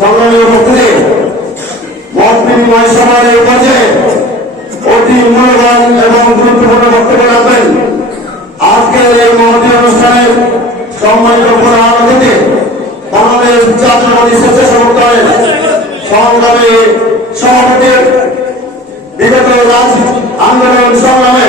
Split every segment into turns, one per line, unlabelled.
সংগ্রামী উপস্থিতি মত বিনিময় সভার এই পর্যায়ে অতি মূল্যবান এবং গুরুত্বপূর্ণ বক্তব্য রাখবেন। আজকের এই মহতী অনুষ্ঠানের সম্মানিত প্রধান অতিথি বাংলাদেশ জাতীয়বাদী স্বেচ্ছাসেবক দলের সংগ্রামী সভাপতি বিগত রাজ আন্দোলন সংগ্রামে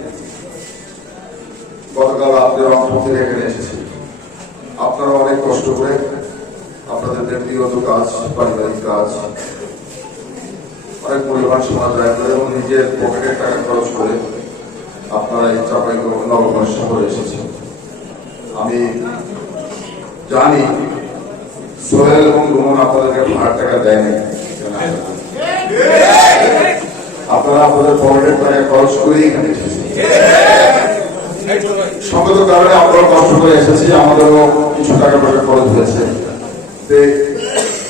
রাত্রে এখানে এসেছি। আপনারা অনেক কষ্ট করে আপনাদের ব্যক্তিগত কাজ, পারিবারিক কাজ, অনেক পরিবার সমাজ ব্যয় করে এবং নিজের পকেটের টাকা খরচ করে আপনারা এই চাপাই নবগঞ্জ শহরে এসেছেন। আমি জানি সোহেল এবং রুমন আপনাদেরকে ভাড়ার টাকা দেয়নি আপনারা আপনাদের পকেটের টাকা খরচ করেই এখানে এসেছেন। সঙ্গত কারণে আমরা কষ্ট করে এসেছি, আমাদেরও কিছু টাকা পয়সা খরচ হয়েছে।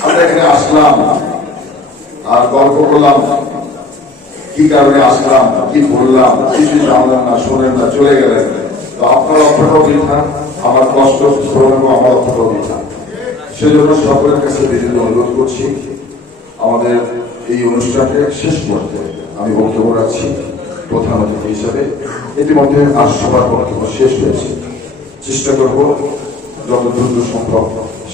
আমরা এখানে আসলাম, আর গল্প করলাম, কি কারণে আসলাম, কি বললাম কিছু জানলেন না শোনেন না, চলে গেলেন। তো আপনার অর্থটাও বৃথা আমার কষ্ট শ্রম এবং আমার অর্থটাও বৃথা সেজন্য সকলের কাছে বিনীত অনুরোধ করছি, আমাদের এই অনুষ্ঠানকে শেষ করতে আমি বক্তব্য রাখছি। প্রধান অতিথি হিসাবে ইতিমধ্যে আজ সবার বক্তব্য শেষ হয়েছে। চেষ্টা করব যত দ্রুত সম্ভব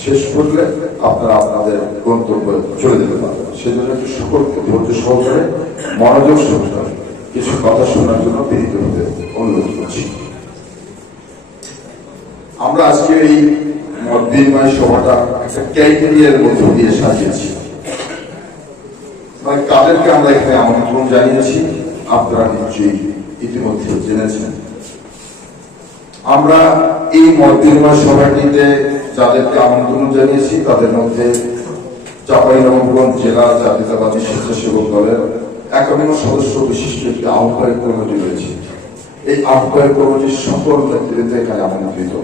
শেষ করলে আপনারা আপনাদের গন্তব্য চলে যেতে পারবেন। সেজন্য একটু সকলকে ধৈর্য সহকারে মনোযোগ সহকারে কিছু কথা শোনার জন্য বিনীত হতে অনুরোধ করছি। আমরা আজকে এই বিনিময় সভাটা একটা ক্যারিয়ারের মধ্য দিয়ে সাজিয়েছি। মানে কাদেরকে আমরা এখানে আমন্ত্রণ জানিয়েছি? আপনারা নিশ্চয়ই ইতিমধ্যে জেনেছেন। আমরা এই বিনিময় সভাটিতে যাদেরকে আমন্ত্রণ জানিয়েছি, তাদের মধ্যে চাঁপাইনবাবগঞ্জ জেলা জাতীয়তাবাদী স্বেচ্ছাসেবক দলের একান্ন সদস্য বিশিষ্ট একটি আহ্বায়ক কমিটি রয়েছে। এই আহ্বায়ক কমিটির সকল নেতৃত্বে এখানে আমন্ত্রিত।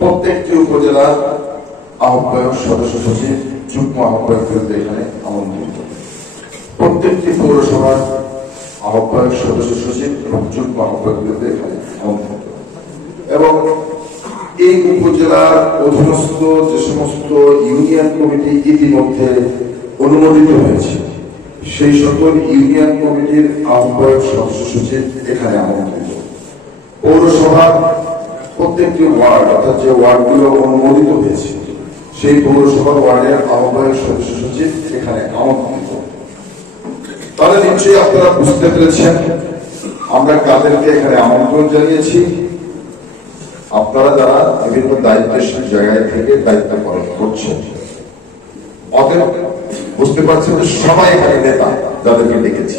প্রত্যেকটি উপজেলার আহ্বায়ক সদস্য সচিব, যুগ্ম আহ্বায়কদেরকে এখানে আমন্ত্রিত। প্রত্যেকটি পৌরসভার আহ্বায়ক সদস্য সচিব এবং যুগ্ম আহ্বায়কদেরকে এখানে এবং এই উপজেলার অধীনস্থ যে সমস্ত ইউনিয়ন কমিটি ইতিমধ্যে অনুমোদিত হয়েছে, সেই সকল ইউনিয়ন কমিটির আহ্বায়ক সদস্য সচিব এখানে আমন্ত্রিত। পৌরসভার প্রত্যেকটি ওয়ার্ড, অর্থাৎ যে ওয়ার্ডগুলো অনুমোদিত হয়েছে, সেই পৌরসভার ওয়ার্ডের আহ্বায়ক সদস্য সচিব এখানে আমন্ত্রিত। তাহলে নিশ্চয়ই আপনারা বুঝতে পেরেছেন, আমরা কাদেরকে এখানে আমন্ত্রণ জানিয়েছি। আপনারা যারা বিভিন্ন দায়িত্বশীল জায়গায় থেকে দায়িত্ব পালন করছেন, অতএব বুঝতে পারছেন যে সবাই এখানে নেতা, যাদেরকে ডেকেছি।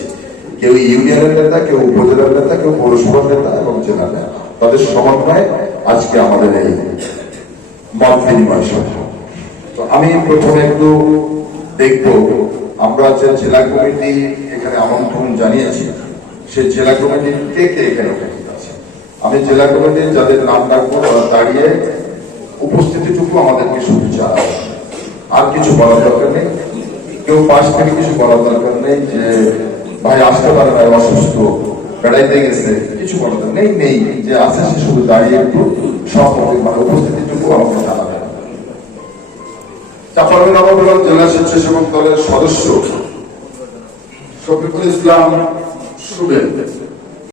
কেউ ইউনিয়নের নেতা, কেউ উপজেলার নেতা, কেউ পৌরসভার নেতা এবং জেলার নেতা। তাদের সমন্বয়ে আজকে আমাদের এই মত বিনিময় সভা। তো আমি প্রথমে একটু দেখব আমরা যে জেলা কমিটি এখানে আমন্ত্রণ জানিয়েছি সেই জেলা কমিটি কে কে এখানে উপস্থিত আছে? আমি জেলা কমিটির যাদের নাম ডাকবো দাঁড়িয়ে উপস্থিতিটুকু আমাদেরকে জানাবে। আর কিছু বলার দরকার নেই। কেউ পাশ থেকে কিছু বলার দরকার নেই যে, ভাই, আসতে পারে ভাই, অসুস্থ, বেড়াইতে গেছে। কিছু বলার নেই নেই। যে আছে সে শুধু দাঁড়িয়ে একটু সব মানে উপস্থিতিটুকু আমাকে জানাবেন চাপাড়া নবগ্রাম জেলা স্বেচ্ছাসেবক দলের সদস্য শফিকুল ইসলাম সুবেন